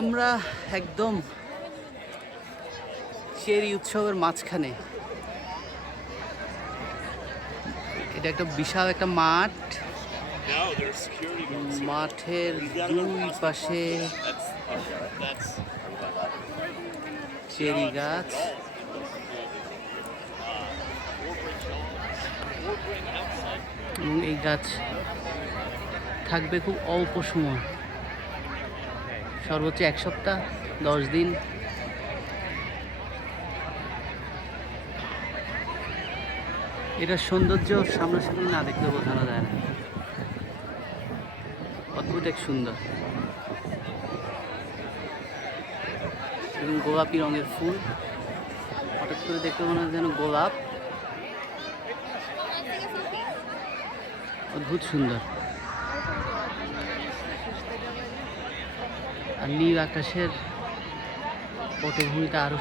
আমরা একদম চেরি উৎসবের মাঝখানে। এটা একটা বিশাল একটা মাঠ। মাঠের দুই পাশে চেরি গাছ। এবং এই গাছ থাকবে খুব অল্প সময়, সর্বোচ্চ 1 সপ্তাহ, 10 দিন। এটার সৌন্দর্য সামনাসামনি না দেখলে বোঝানো যায় না। অদ্ভুত এক সুন্দর এবং গোলাপি রঙের ফুল। হঠাৎ করে দেখতে মনে হয় যেন গোলাপ। অদ্ভুত সুন্দর। আর নীল আকাশের পটভূমিটা আরো